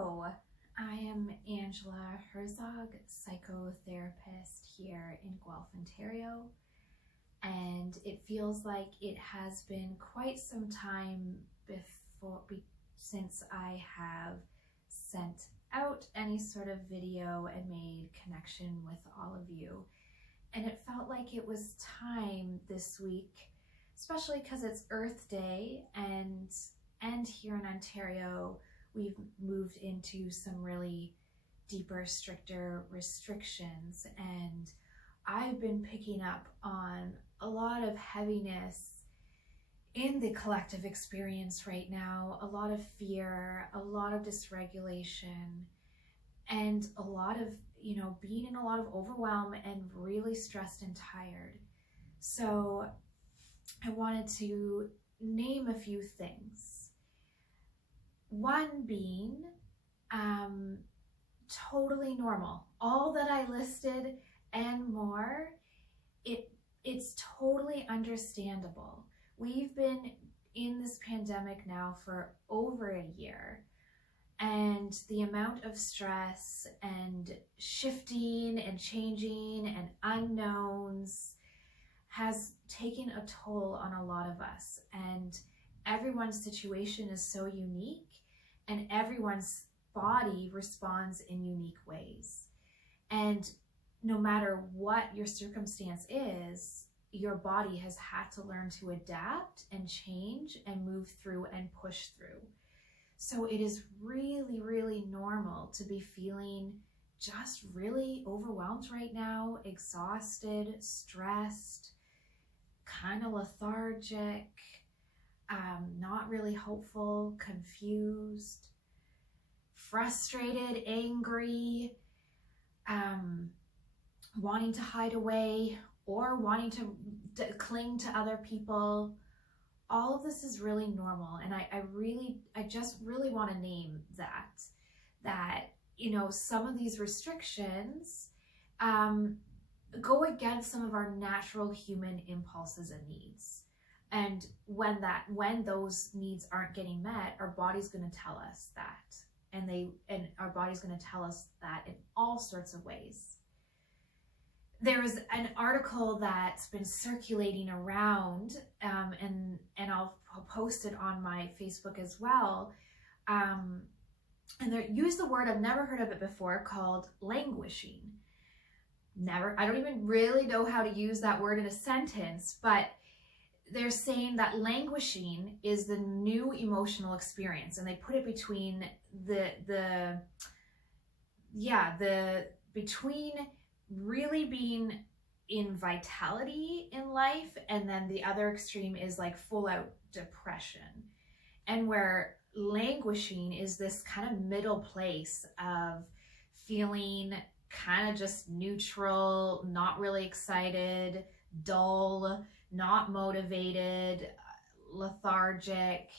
Hello, I am Angela Herzog, psychotherapist here in Guelph, Ontario, and it feels like it has been quite some time since I have sent out any sort of video and made connection with all of you. And it felt like it was time this week, especially because it's Earth Day, and here in Ontario, we've moved into some really deeper, stricter restrictions. And I've been picking up on a lot of heaviness in the collective experience right now, a lot of fear, a lot of dysregulation, and a lot of, being in a lot of overwhelm and really stressed and tired. So I wanted to name a few things. One being totally normal. All that I listed and more, it's totally understandable. We've been in this pandemic now for over a year, and the amount of stress and shifting and changing and unknowns has taken a toll on a lot of us. And everyone's situation is so unique, and everyone's body responds in unique ways. And no matter what your circumstance is, your body has had to learn to adapt and change and move through and push through. So it is really, really normal to be feeling just really overwhelmed right now, exhausted, stressed, kind of lethargic, not really hopeful, confused, frustrated, angry, wanting to hide away or wanting to cling to other people. All of this is really normal, and I just really want to name that some of these restrictions go against some of our natural human impulses and needs. And when those needs aren't getting met, our body's going to tell us that, and our body's going to tell us that in all sorts of ways. There was an article that's been circulating around, and I'll post it on my Facebook as well. And they use the word, I've never heard of it before, called languishing. I don't even really know how to use that word in a sentence, but they're saying that languishing is the new emotional experience, and they put it between between really being in vitality in life, and then the other extreme is like full out depression. And where languishing is this kind of middle place of feeling kind of just neutral, not really excited, dull, not motivated, lethargic.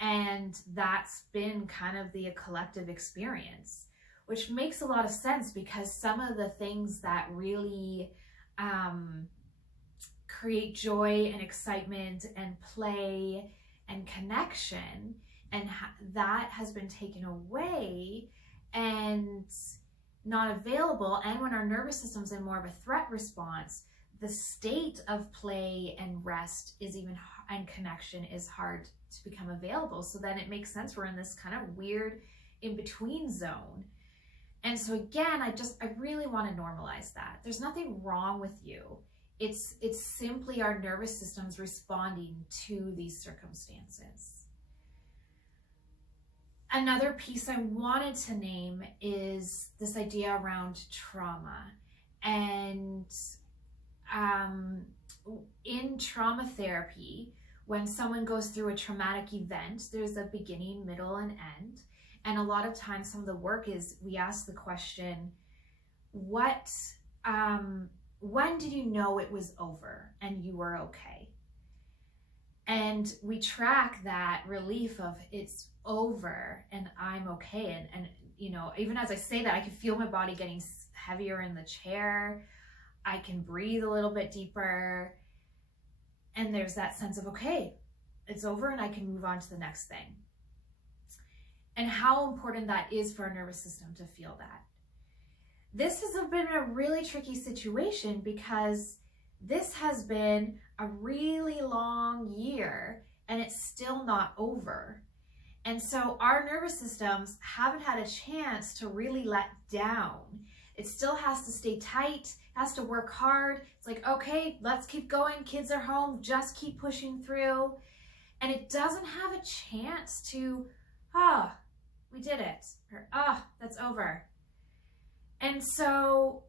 And that's been kind of the collective experience, which makes a lot of sense, because some of the things that really create joy and excitement and play and connection, and that has been taken away and not available. And when our nervous system's in more of a threat response, the state of play and rest and connection is hard to become available. So then it makes sense we're in this kind of weird in-between zone. And so again, I really want to normalize that. There's nothing wrong with you. It's simply our nervous system's responding to these circumstances. Another piece I wanted to name is this idea around trauma. And in trauma therapy, when someone goes through a traumatic event, there's a beginning, middle, and end. And a lot of times some of the work is, we ask the question, when did you know it was over and you were okay? And we track that relief of it's over and I'm okay. And even as I say that, I can feel my body getting heavier in the chair. I can breathe a little bit deeper. And there's that sense of, okay, it's over and I can move on to the next thing. and how important that is for our nervous system to feel that. This has been a really tricky situation because this has been a really long year and it's still not over. And so our nervous systems haven't had a chance to really let down. It still has to stay tight, has to work hard. It's like, okay, let's keep going. Kids are home, just keep pushing through. And it doesn't have a chance to, we did it, or that's over. And so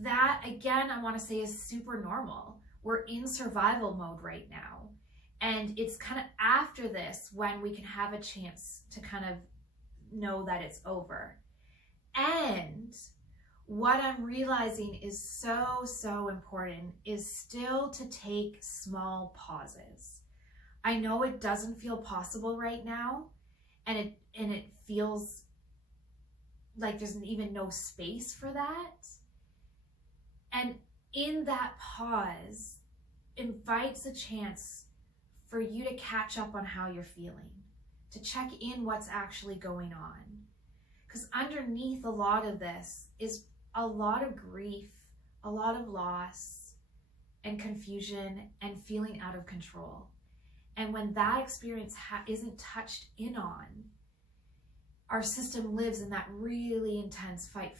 that, again, I want to say is super normal. We're in survival mode right now. And it's kind of after this when we can have a chance to kind of know that it's over. And what I'm realizing is so important is still to take small pauses. I know it doesn't feel possible right now, and it feels like there's even no space for that. And in that pause invites a chance for you to catch up on how you're feeling, to check in what's actually going on. Because underneath a lot of this is a lot of grief, a lot of loss and confusion and feeling out of control. And when that experience isn't touched in on, our system lives in that really intense fight,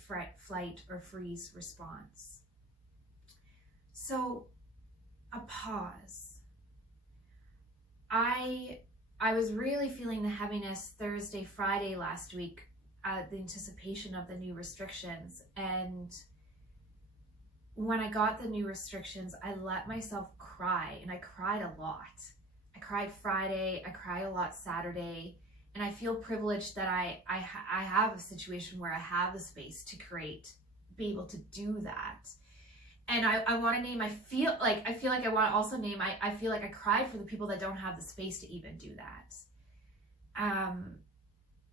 flight, or freeze response. So a pause. I was really feeling the heaviness Thursday, Friday last week, the anticipation of the new restrictions. And when I got the new restrictions, I let myself cry, and I cried a lot. I cried Friday, I cried a lot Saturday, and I feel privileged that I have a situation where I have the space to be able to do that. And I want to name, I feel like I want to also name, I feel like I cried for the people that don't have the space to even do that.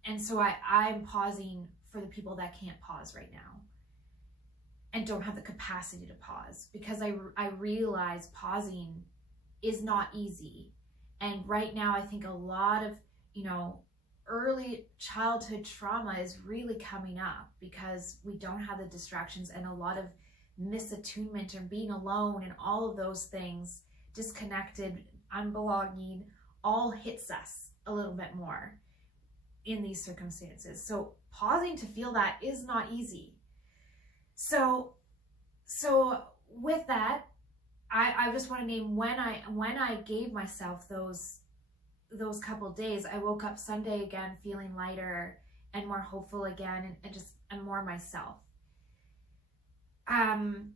And so I'm pausing for the people that can't pause right now and don't have the capacity to pause, because I realize pausing is not easy. And right now I think a lot of, early childhood trauma is really coming up because we don't have the distractions, and a lot of misattunement and being alone and all of those things, disconnected, unbelonging, all hits us a little bit more in these circumstances. So pausing to feel that is not easy. So with that, I just want to name when I gave myself those couple days. I woke up Sunday again feeling lighter and more hopeful again, and more myself. And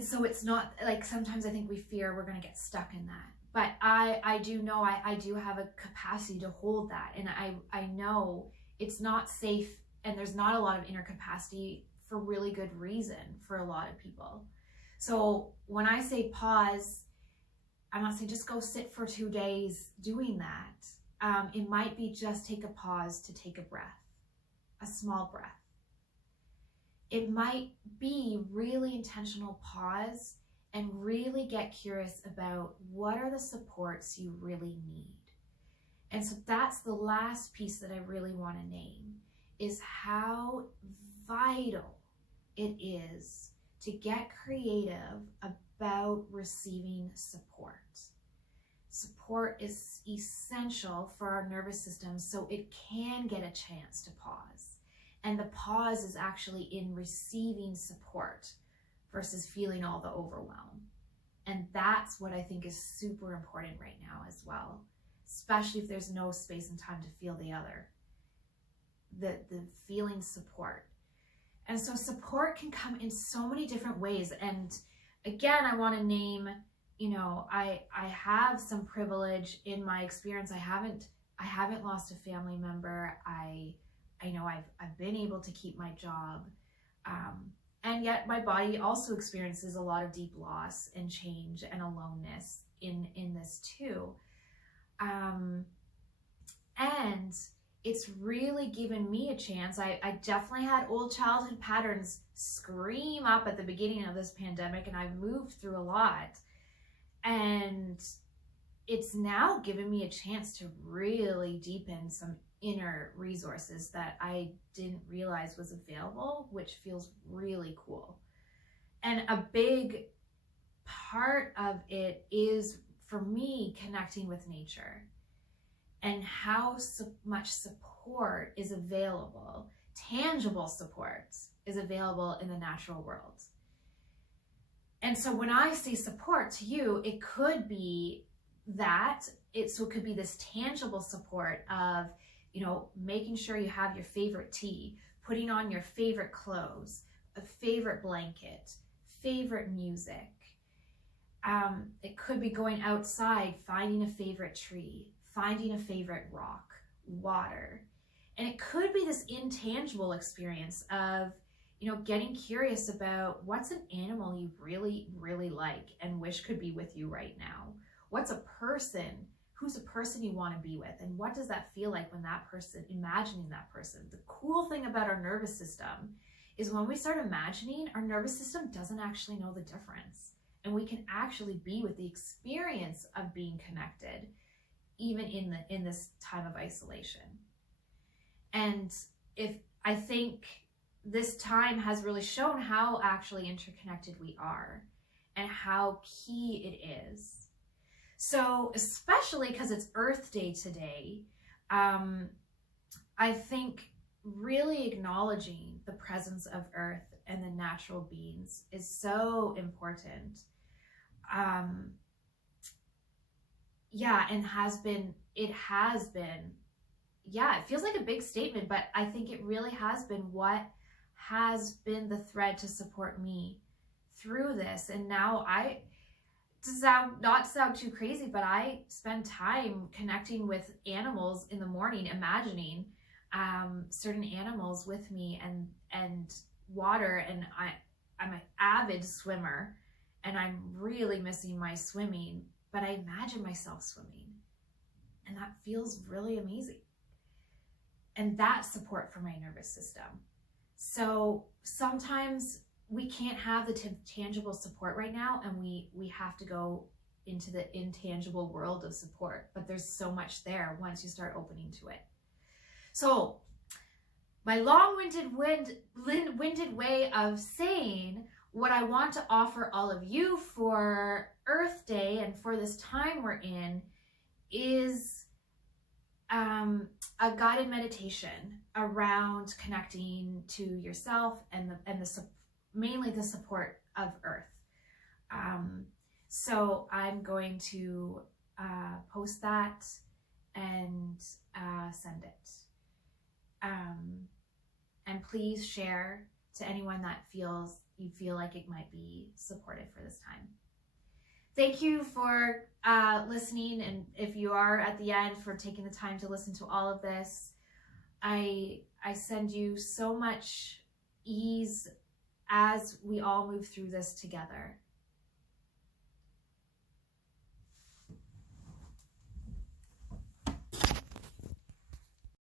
so it's not like, sometimes I think we fear we're going to get stuck in that, but I do know I do have a capacity to hold that, and I know it's not safe, and there's not a lot of inner capacity for really good reason for a lot of people. So when I say pause, I'm not saying just go sit for 2 days doing that. It might be just take a pause to take a breath, a small breath. It might be really intentional pause and really get curious about what are the supports you really need. And so that's the last piece that I really want to name, is how vital it is to get creative about receiving support. Support is essential for our nervous system so it can get a chance to pause. And the pause is actually in receiving support versus feeling all the overwhelm. And that's what I think is super important right now as well, especially if there's no space and time to feel the other, the feeling support. And so support can come in so many different ways. And again, I want to name, I have some privilege in my experience. I haven't lost a family member. I know I've been able to keep my job. And yet my body also experiences a lot of deep loss and change and aloneness in this too. And it's really given me a chance. I definitely had old childhood patterns scream up at the beginning of this pandemic, and I've moved through a lot. And it's now given me a chance to really deepen some inner resources that I didn't realize was available, which feels really cool. And a big part of it is, for me, connecting with nature and how much support is available, tangible support is available in the natural world. And so when I say support to you, it could be that, it could be this tangible support of, making sure you have your favorite tea, putting on your favorite clothes, a favorite blanket, favorite music. It could be going outside, finding a favorite tree, finding a favorite rock, water. And it could be this intangible experience of, getting curious about what's an animal you really, really like and wish could be with you right now. Who's a person you want to be with, and what does that feel like when that person, imagining that person. The cool thing about our nervous system is when we start imagining, our nervous system doesn't actually know the difference. And we can actually be with the experience of being connected, even in this time of isolation. And I think this time has really shown how actually interconnected we are and how key it is. So especially because it's Earth Day today, I think really acknowledging the presence of Earth and the natural beings is so important. And it feels like a big statement, but I think it really has been what has been the thread to support me through this. And now not to sound too crazy, but I spend time connecting with animals in the morning, imagining certain animals with me and water. And I'm an avid swimmer, and I'm really missing my swimming, but I imagine myself swimming, and that feels really amazing. And that support for my nervous system. So sometimes we can't have the tangible support right now, and we have to go into the intangible world of support, but there's so much there once you start opening to it. So my long-winded way of saying what I want to offer all of you for Earth Day and for this time we're in is a guided meditation around connecting to yourself and mainly the support of Earth. So I'm going to post that and send it. And please share to anyone that you feel like it might be supportive for this time. Thank you for listening, and if you are at the end, for taking the time to listen to all of this. I send you so much ease as we all move through this together.